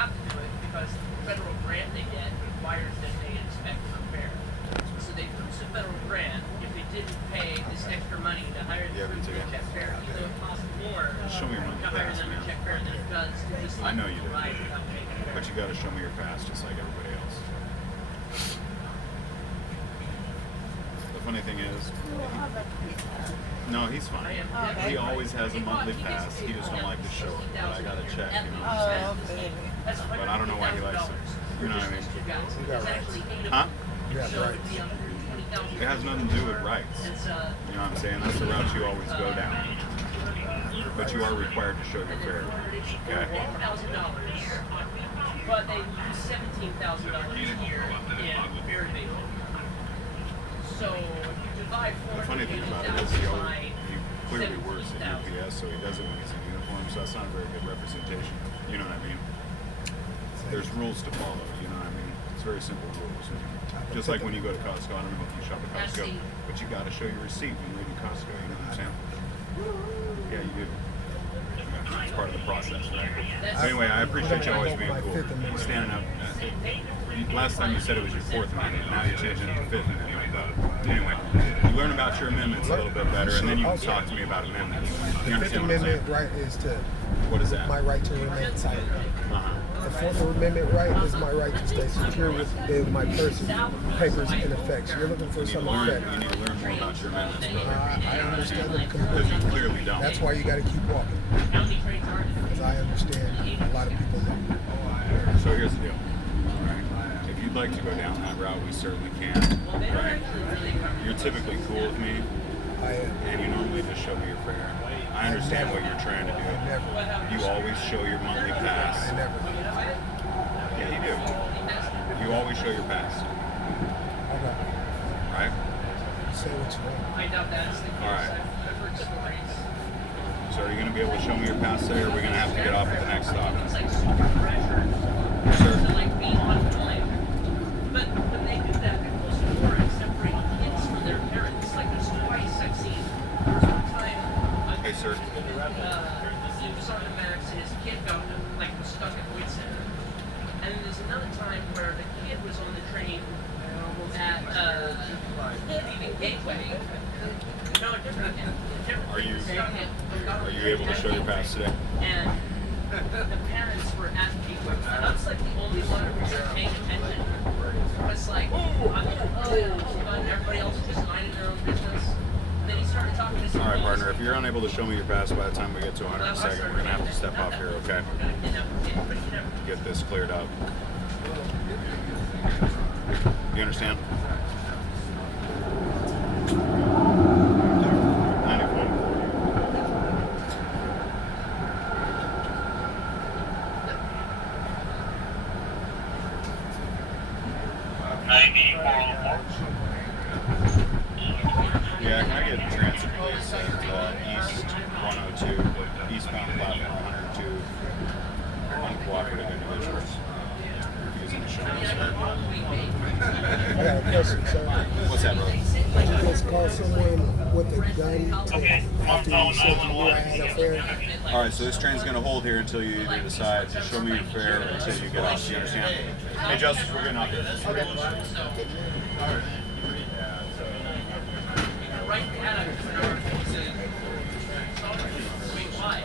have to do it because the federal grant they get requires that they inspect for fare. So they lose a federal grant if they didn't pay this extra money to hire them to check fare, even though it costs more Show me your money to hire them to check fare than it does to just I know you do. ride without paying fare. But you got to show me your pass just like everybody else. The funny thing is, no, he's fine. He always has a monthly pass. He just don't like to show it. But I got to check, you know what I'm saying? But I don't know why he likes it. You know what I mean? You got rights. Huh? You got rights. It has nothing to do with rights. You know what I'm saying? That's the route you always go down. But you are required to show your fare. Okay? But they lose $17,000 a year in fare evasion. So if you divide The funny thing about it is he clearly works at UPS, so he does it when he's in uniform, so that's not a very good representation. You know what I mean? There's rules to follow, you know what I mean? It's very simple rules. Just like when you go to Costco, I don't know if you shop at Costco, but you got to show your receipt when you're leaving Costco, you know what I'm saying? Yeah, you do. It's part of the process, right? Anyway, I appreciate you always being cool. Standing up. Last time you said it was your fourth amendment, now you're changing it to fifth amendment. But anyway, you learn about your amendments a little bit better, and then you can talk to me about amendments. You The Fifth understand what I'm Amendment saying? right is to What is that? my right to remain silent. Uh-huh. The Fourth Amendment right is my right to stay secure within my person, papers, and effects. You're looking for You need to some learn. effect. You need to learn more about your amendments, brother. I understand them Because you completely. clearly don't. That's why you got to keep walking. Because I understand a lot of people don't. So here's the deal. Alright. If you'd like to go down that route, we certainly can. Right? You're typically cool with me, I am. and you normally just show me your fare. I understand what you're trying to I do. never. You always show your monthly I pass. never. Yeah, you do. You always show your pass. Okay. Right? Say what you want. I doubt that's the case. Alright. I've heard stories. So are you going to be able to show me your pass today, or are we going to have to get off at the next stop? It's like super pressure Sir? to like be on time. But when they do that, they close the door and separate kids from their parents. Like there's twice I've seen. There's one time Hey, sir. Sergeant Max and his kid got like was stuck at Wait Center. And then there's another time where the kid was on the train at leaving Gateway. No, a different Are you Are able to show your pass today? And the parents were at Gateway. And I was like the only one who was paying attention. It's like, everybody else was just minding their own business. And then he started talking to some All right, police. partner. If you're unable to show me your pass by the time we get to 102nd, we're going to have to step off here, okay? Get this cleared up. You understand? 94. Yeah, can I get transfer please at East 102, eastbound platform 102, uncooperative individuals refusing to show us. I got a question, sir. What's that, brother? Did you just call someone with a gun after you said you knew I had a fare? All right, so this train's going to hold here until you either decide to show me your fare or until you get off. Do you understand? Hey, Justice, we're getting off here. Right at a why?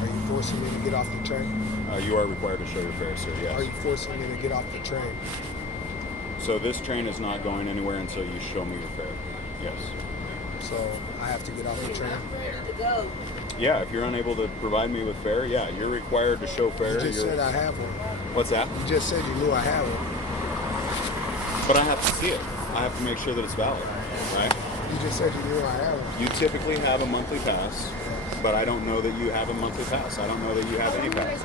Are you forcing me to get off the train? You are required to show your fare, sir, Are you yes. forcing me to get off the train? So this train is not going anywhere until you show me your fare. Yes. So I have to get off the train? Yeah, if you're unable to provide me with fare, yeah, you're required to show fare. You just said I have one. What's that? You just said you knew I had one. But I have to see it. I have to make sure that it's valid, right? You just said you knew I had one. You typically have a monthly pass, but I don't know that you have a monthly pass. I don't know that you have any pass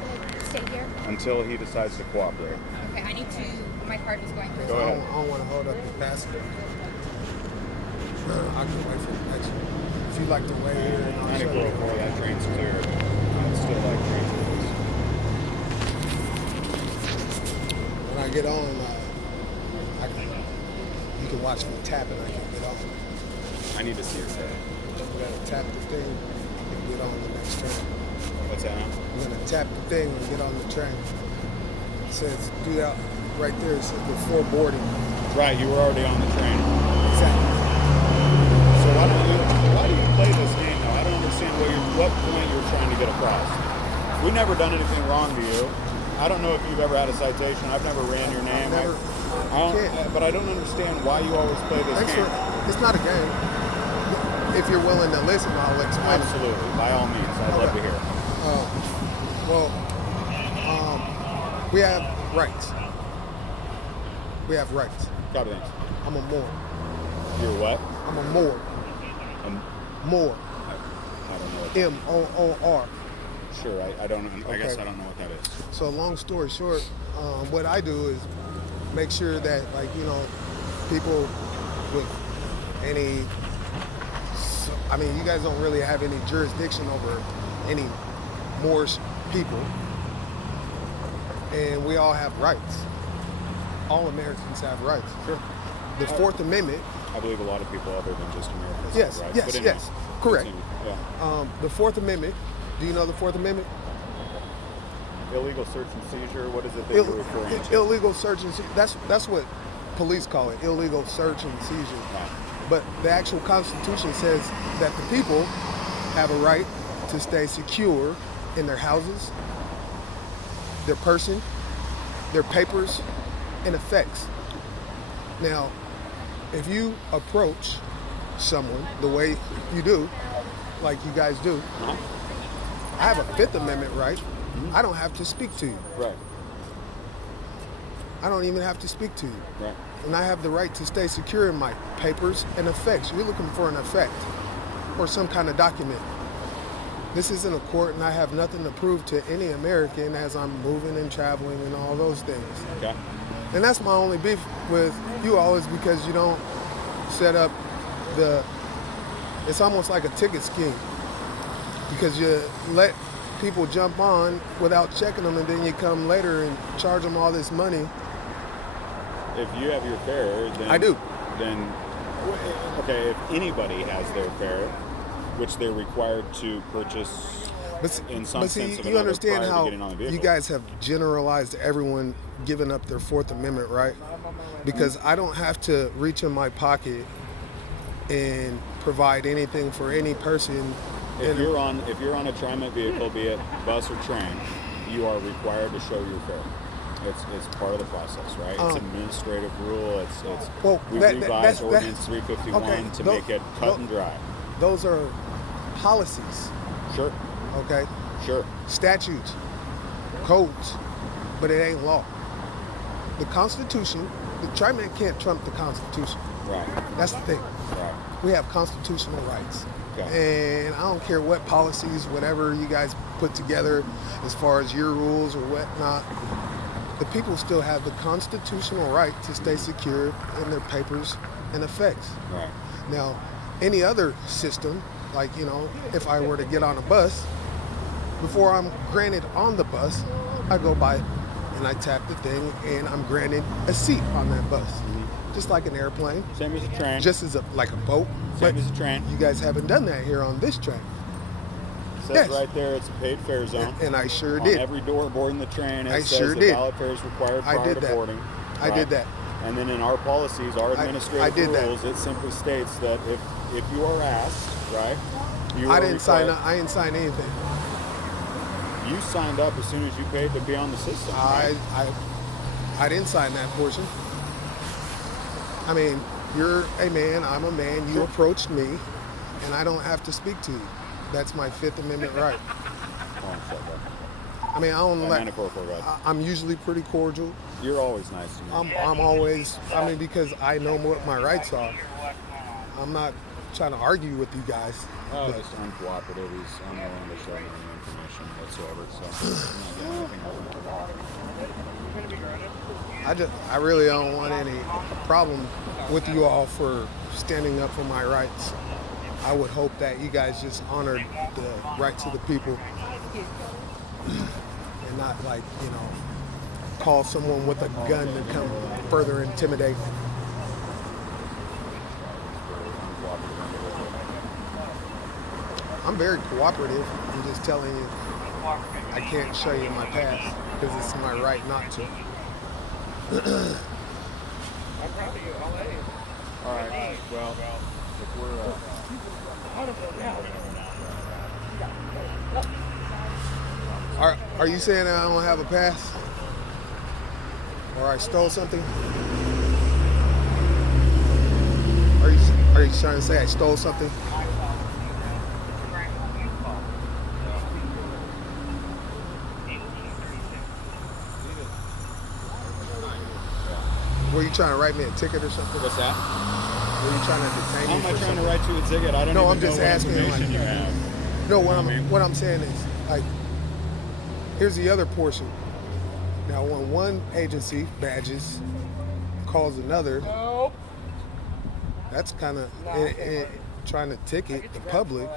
Stay here. until he decides to cooperate. Okay, I need to. My card was going through. Go ahead. I don't want to hold up your passenger. I can wait for the next one. If you like to wait here, and I'll shut 9404, up. that train's clear. I'd still like train service. I get on, you can watch me tapping. I can get on. I need to see your fare. I'm gonna tap the thing and get on the next train. What's that? I'm gonna tap the thing and get on the train. It says do that right there. It says before boarding. Right, you were already on the train. Exactly. So why do you play this game though? I don't understand what point you're trying to get across. We've never done anything wrong to you. I don't know if you've ever had a citation. I've never ran your name. But I don't understand why you always play this game. It's not a game. If you're willing to listen, I'll explain. Absolutely, by all means. I'd love to hear. We have rights. We have rights. Copy, thanks. I'm a Moor. You're what? I'm a Moor. Moor. I don't know what M-O-O-R. Sure, I don't. I guess Okay. I don't know what that is. So long story short, what I do is make sure that, like, you know, people with any, I mean, you guys don't really have any jurisdiction over any Moorish people, and we all have rights. All Americans have rights. Sure. The Fourth Amendment. I believe a lot of people other than just Americans Yes, have rights. yes, but anyway, yes. Correct. continue. Yeah. The Fourth Amendment. Do you know the Fourth Amendment? Illegal search and seizure. What is it that you're referring to? Illegal search and seizure. That's what police call it. Illegal search and seizure. Right. But the actual Constitution says that the people have a right to stay secure in their houses, their person, their papers, and effects. Now, if you approach someone the way you do, like you guys do, I have a Fifth Amendment right. I don't have to speak to you. Right. I don't even have to speak to you. Right. And I have the right to stay secure in my papers and effects. You're looking for an effect or some kind of document. This isn't a court, and I have nothing to prove to any American as I'm moving and traveling and all those things. Okay. And that's my only beef with you all, is because you don't set up it's almost like a ticket scheme, because you let people jump on without checking them, and then you come later and charge them all this money. If you have your fare, then I do. Then okay, if anybody has their fare, which they're required to purchase in some sense of you another understand prior to how getting on the vehicle. you guys have generalized everyone giving up their Fourth Amendment right? Because I don't have to reach in my pocket and provide anything for any person. If you're on a TriMet vehicle, be it bus or train, you are required to show your fare. It's part of the process, right? It's an administrative rule. We revised Ordinance 351 to make it cut and dry. Those are policies, Sure, okay? sure. Statutes, codes, but it ain't law. The Constitution, the TriMet can't trump the Constitution. Right, That's the thing. right. We have constitutional rights. Okay. And I don't care what policies, whatever you guys put together as far as your rules or whatnot, the people still have the constitutional right to stay secure in their papers and effects. Right. Now, any other system, like, you know, if I were to get on a bus, before I'm granted on the bus, I go by and I tap the thing and I'm granted a seat on that bus. Just like an airplane. Same as a train. Just as like a boat. Same But as a train. you guys haven't done that here on this train. It says Yes. right there, it's a paid fare zone. And I sure On did. every door boarding the train, it I says sure that did. valid fare is required I prior did to that. boarding. I did that. And then in our policies, our I administrative did that. rules, it simply states that if you are asked, right, you I are didn't sign required- up. I didn't sign anything. You signed up as soon as you paid to be on the system. Right? I didn't sign that portion. I mean, you're a man, I'm a man, you approached me, and I don't have to speak to you. That's my Fifth Amendment right. Oh, I'm sorry, bro. I mean, I don't like, Metaphorical, right? I'm usually pretty cordial. You're always nice to me. I'm always, I mean, because I know what my rights are. I'm not trying to argue with you guys. Oh, but just uncooperative. He's unwilling to show me any information whatsoever. So I'm not getting anything over. I really don't want any problem with you all for standing up for my rights. I would hope that you guys just honored the rights of the people and not, like, you know, call someone with a gun to come further intimidate me. I'm very cooperative. I'm just telling you, I can't show you my past because it's my right not to. All right. Well, if we're Are you saying that I don't have a pass? Or I stole something? Are you trying to say I stole something? Were you trying to write me a ticket or something? what's that? Were you trying to detain How me am I for trying to something? write you a ticket? I don't No, even I'm just know what asking, information like- you have. No, I mean- what I'm saying is, like, here's the other portion. Now, when one agency, badges, calls another, that's kind of trying to ticket the public.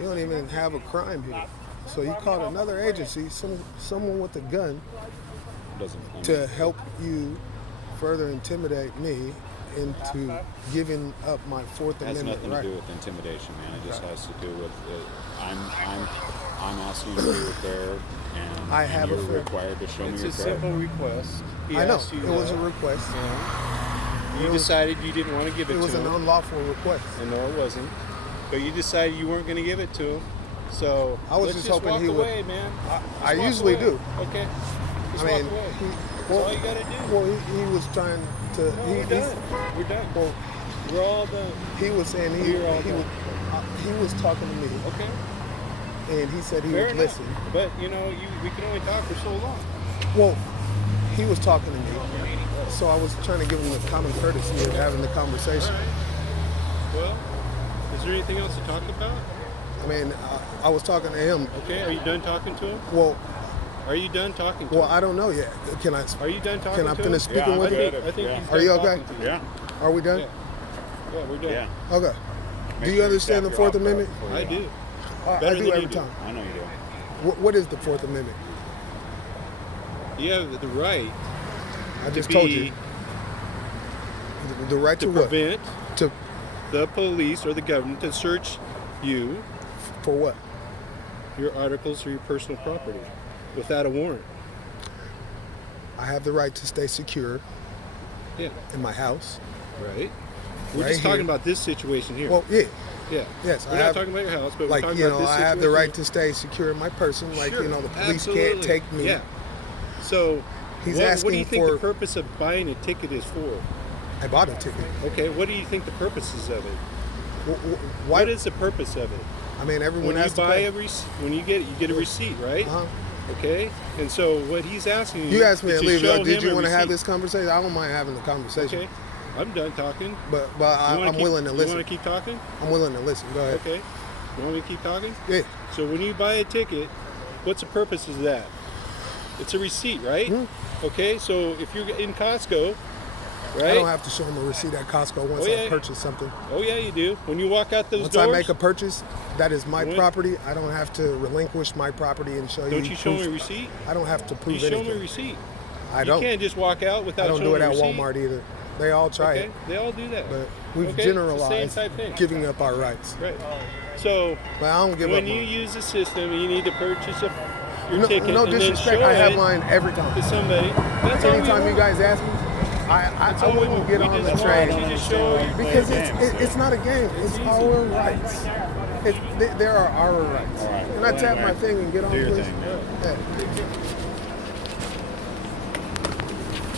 You don't even have a crime here. So you called another agency, someone with a gun, to help you further intimidate me into giving up my Fourth It has Amendment nothing right. to do with intimidation, man. It just has to do with I'm asking you to be fair, and I have a you're fair- required to show It's me a your card. simple request. He I know, asked you it was a that, request. and you It was- decided you didn't want to give it, It was to an him. unlawful request. And no, it wasn't. But you decided you weren't going to give it to him. So I was let's just hoping walk he would- away, man. I Walk usually away. do. Okay. Just I mean, walk away. he- That's all you got to do. Well, he was trying to. No, he, we're he's- done. We're done. Well, We're all done. he was saying We're all done. he was talking to me, Okay. and he said he Fair would enough. listen. But you know, we can only talk for so long. Well, he was talking to me, so I was trying to give him the common courtesy of having the conversation. Well, is there anything else to talk about? I mean, I was talking to him. Okay. Are you done talking to him? Well, Are you done talking to well, him? I don't know yet. Can I? Are you done talking Can I to finish him? speaking Yeah, with I'm him? good. I think Yeah. he's Are you done okay? talking to Yeah. Are we done? Yeah. Yeah, we're done. Yeah. Okay. Make Do you sure understand the tap Fourth your Amendment? before I you- do. I Better do than every you do. time. I know you do. What is the Fourth Amendment? You have the right I just to told be you. The right to to what? prevent To the police or the government to search you, for what? your articles, or your personal property without a warrant. I have the right to stay secure Yeah. in my house. Right. We're Right just talking here. about this situation here. Well, yeah, yeah. yes, We're I not have. talking about your house, but Like, we're talking you about know, this I situation. have the right to stay secure in my person. Like, Sure, you know, the police absolutely. can't take me. Yeah. So, He's what do asking you think for- the purpose of buying a ticket is for? I bought a ticket. Okay. What do you think the purposes of it? Why? What is the purpose of it? I mean, everyone When you has to buy pay. a when you get a receipt, right? Uh-huh. Okay. And so what he's asking You asked me is to to leave. show Did him you a want to have receipt. this conversation? I don't mind having the conversation. Okay. I'm done talking. But You I'm wanna keep- willing to You listen. want to keep talking? I'm willing to listen. Go ahead. Okay. You want me to keep talking? Yeah. So when you buy a ticket, what's the purpose of that? It's a receipt, right? Mm-hmm. Okay. So if you're in Costco, right? I don't have to show them a receipt at Costco once Oh, yeah. I purchase something. Oh yeah, you do. When you walk out those Once doors, I make a purchase, that is my When- property. I don't have to relinquish my property and show don't you. you show me a proof. receipt? I don't have to You prove show me a anything. receipt. I You don't. can't just walk out without I don't showing do it a at receipt. Walmart either. They all try Okay, it, they all do that. but we've Okay, it's the same generalized type thing. giving up our rights. Right. So But I don't give when up you mine. use the system, you need to purchase your No, ticket no and then disrespect. show I have it mine every time. to somebody. That's all we Anytime you want. guys ask me, That's I all we wouldn't want. get We on just the want train you to show your because Play games, it's not a game. It's easy. our rights. There are our rights. All right. Can I tap my thing and get on, Do your please? thing, man. Yeah.